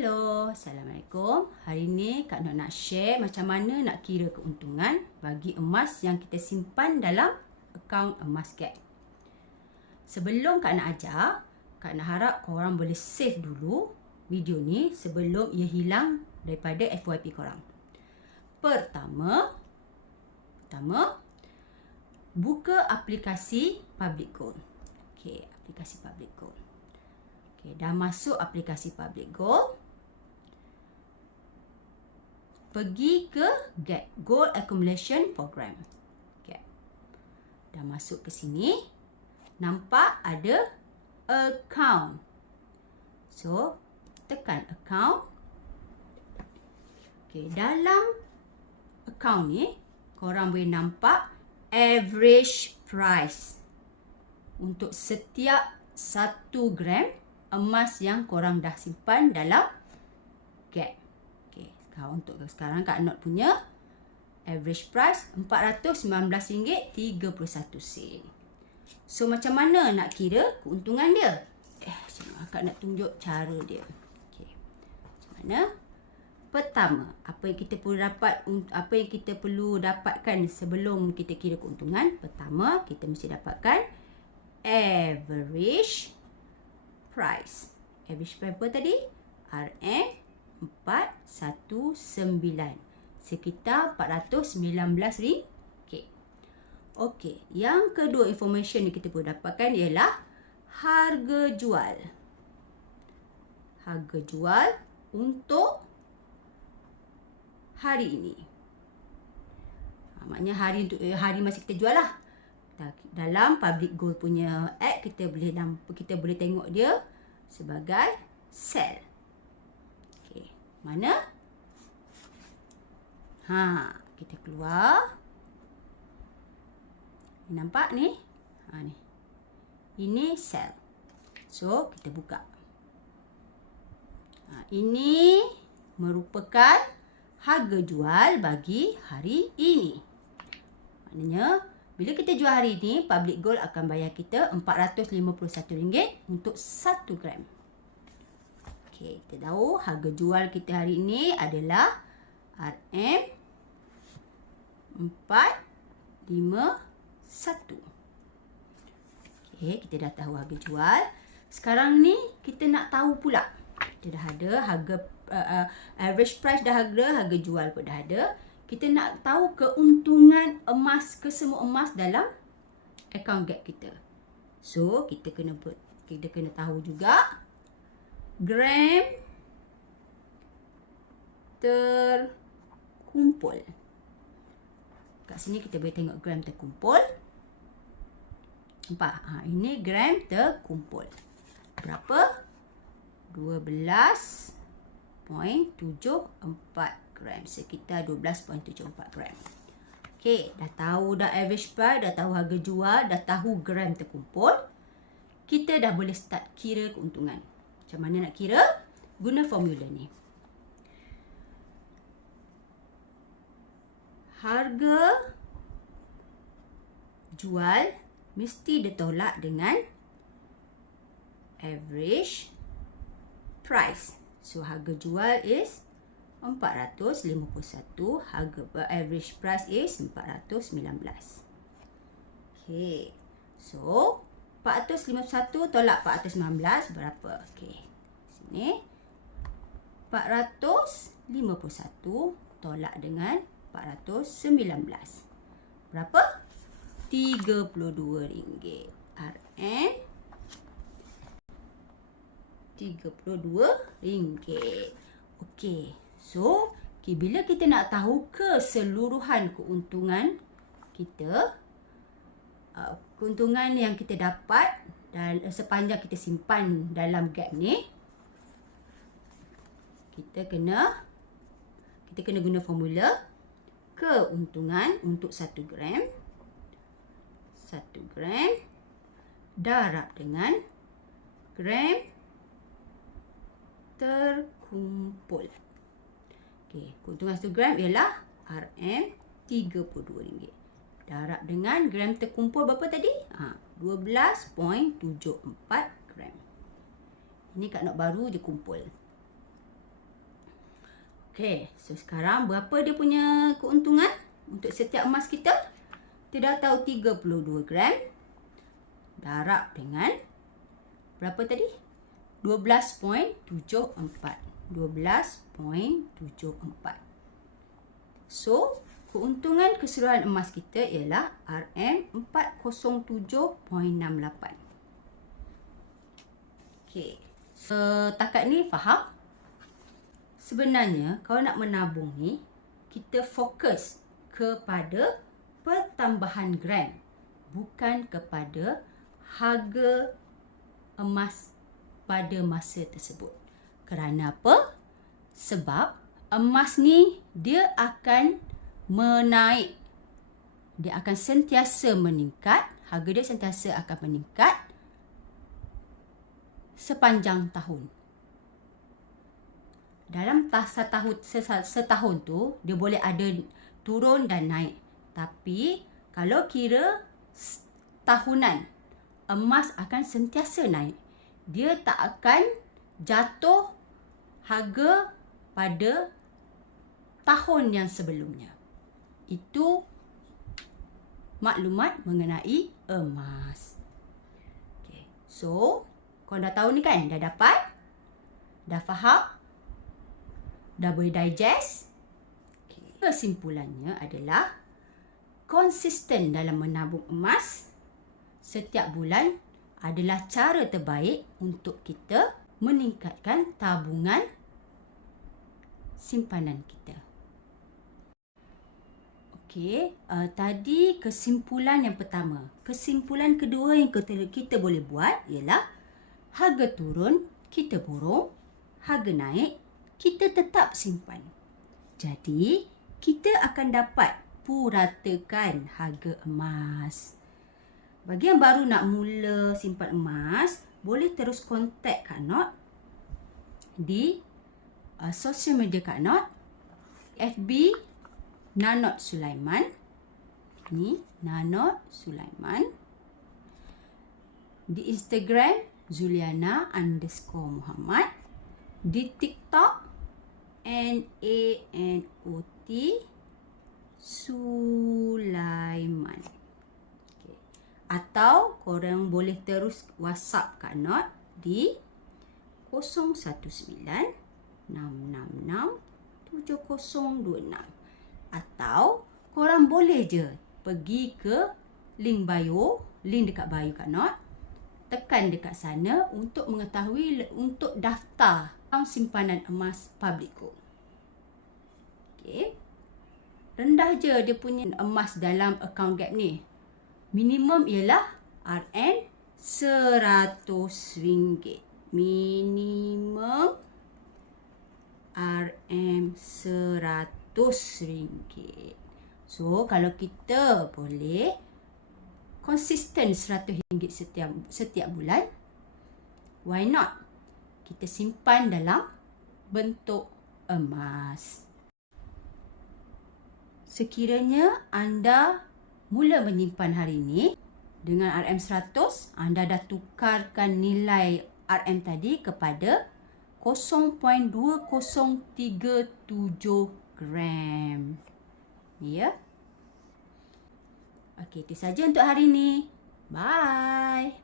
Hello, Assalamualaikum. Hari ni Kak Nok nak share macam mana nak kira keuntungan bagi emas yang kita simpan dalam akaun emas Gap. Sebelum Kak Nak ajar, Kak Nak harap korang boleh save dulu video ni sebelum ia hilang daripada FYP korang. Pertama, buka aplikasi Public Gold. Okey, aplikasi Public Gold. Okay, dah masuk aplikasi Public Gold. Pergi ke Get Gold Accumulation Program. Okay. Dah masuk ke sini. Nampak ada account. So, tekan account. Okay, dalam account ni, korang boleh nampak average price untuk setiap 1 gram emas yang korang dah simpan dalam Gap. Okay, untuk sekarang Kak Not punya average price RM419.31. So macam mana nak kira keuntungan dia? Kak nak tunjuk cara dia. Okay. Macam mana? Pertama, apa yang kita perlu dapatkan sebelum kita kira keuntungan? Pertama, kita mesti dapatkan average price. Average price apa tadi? RM419. Sekitar RM419. Okey, yang kedua information yang kita perlu dapatkan ialah harga jual. Harga jual untuk hari ini. Maknanya hari masih kita jual lah. Dalam Public Gold punya app kita boleh tengok dia sebagai sell. Okey, mana? Kita keluar. Nampak ni? Ni. Ini sell. So, kita buka. Ini merupakan harga jual bagi hari ini. Maknanya bila kita jual hari ini, Public Gold akan bayar kita RM451 untuk 1 gram. Okey, kita tahu harga jual kita hari ini adalah RM451. Okey, kita dah tahu harga jual. Sekarang ni kita nak tahu pula. Kita dah ada harga average price dah ada, harga jual pun dah ada. Kita nak tahu keuntungan emas, kesemua emas dalam akaun Gap kita. So, kita kena tahu juga gram terkumpul. Kat sini kita boleh tengok gram terkumpul. Nampak? Ini gram terkumpul. Berapa? 12.74 gram, sekitar 12.74 gram. Okey, dah tahu dah average price, dah tahu harga jual, dah tahu gram terkumpul. Kita dah boleh start kira keuntungan. Macam mana nak kira? Guna formula ni. Harga jual mesti ditolak dengan average price. So, harga jual is 451, harga average price is 419. Okey. So, 451 tolak 419 berapa? Okey. Sini 451 tolak dengan 419. Berapa? RM32. RM32. Okey. So, bila kita nak tahu keseluruhan keuntungan kita, keuntungan yang kita dapat sepanjang kita simpan dalam Gap ni, kita kena guna formula keuntungan untuk 1 gram. 1 gram darab dengan gram terkumpul. Okey, keuntungan 1 gram ialah RM32. Darab dengan gram terkumpul berapa tadi? 12.74 gram. Ini Kak Nok baru je kumpul. Okey, so sekarang berapa dia punya keuntungan untuk setiap emas kita? Kita dah tahu 32 gram. Darab dengan berapa tadi? 12.74. 12.74. So, keuntungan keseluruhan emas kita ialah RM407.68. Okey. Setakat ni faham? Sebenarnya, kalau nak menabung ni, kita fokus kepada pertambahan gram, bukan kepada harga emas pada masa tersebut. Kerana apa? Sebab emas ni dia akan menaik. Dia akan sentiasa meningkat. Harga dia sentiasa akan meningkat sepanjang tahun. Dalam setahun tu, dia boleh ada turun dan naik. Tapi, kalau kira tahunan, emas akan sentiasa naik. Dia tak akan jatuh harga pada tahun yang sebelumnya. Itu maklumat mengenai emas. Okay. So, korang dah tahu ni kan? Dah dapat? Dah faham? Dah boleh digest? Okay. Kesimpulannya adalah konsisten dalam menabung emas setiap bulan adalah cara terbaik untuk kita meningkatkan tabungan simpanan kita. Okey, tadi kesimpulan yang pertama. Kesimpulan kedua yang kita boleh buat ialah harga turun, kita borong, harga naik, kita tetap simpan. Jadi, kita akan dapat puratakan harga emas. Bagi yang baru nak mula simpan emas, boleh terus kontak Kak Not di sosial media Kak Not, FB Nanot Sulaiman. Ni Nanot Sulaiman. Di Instagram Zuliana_Muhammad. Di TikTok NANOT Sulaiman. Okay. Atau korang boleh terus WhatsApp Kak Not di 019-666-7026. Atau korang boleh je pergi ke link dekat bio Kak Not. Tekan dekat sana untuk mengetahui untuk daftar akaun simpanan emas Publico. Okey. Rendah je dia punya emas dalam akaun Gap ni. Minimum ialah RM100. Minimum RM100. So, kalau kita boleh konsisten RM100 setiap bulan, why not? Kita simpan dalam bentuk emas. Sekiranya anda mula menyimpan hari ini dengan RM100, anda dah tukarkan nilai RM tadi kepada 0.2037 gram. Ya. Okey, itu saja untuk hari ini. Bye.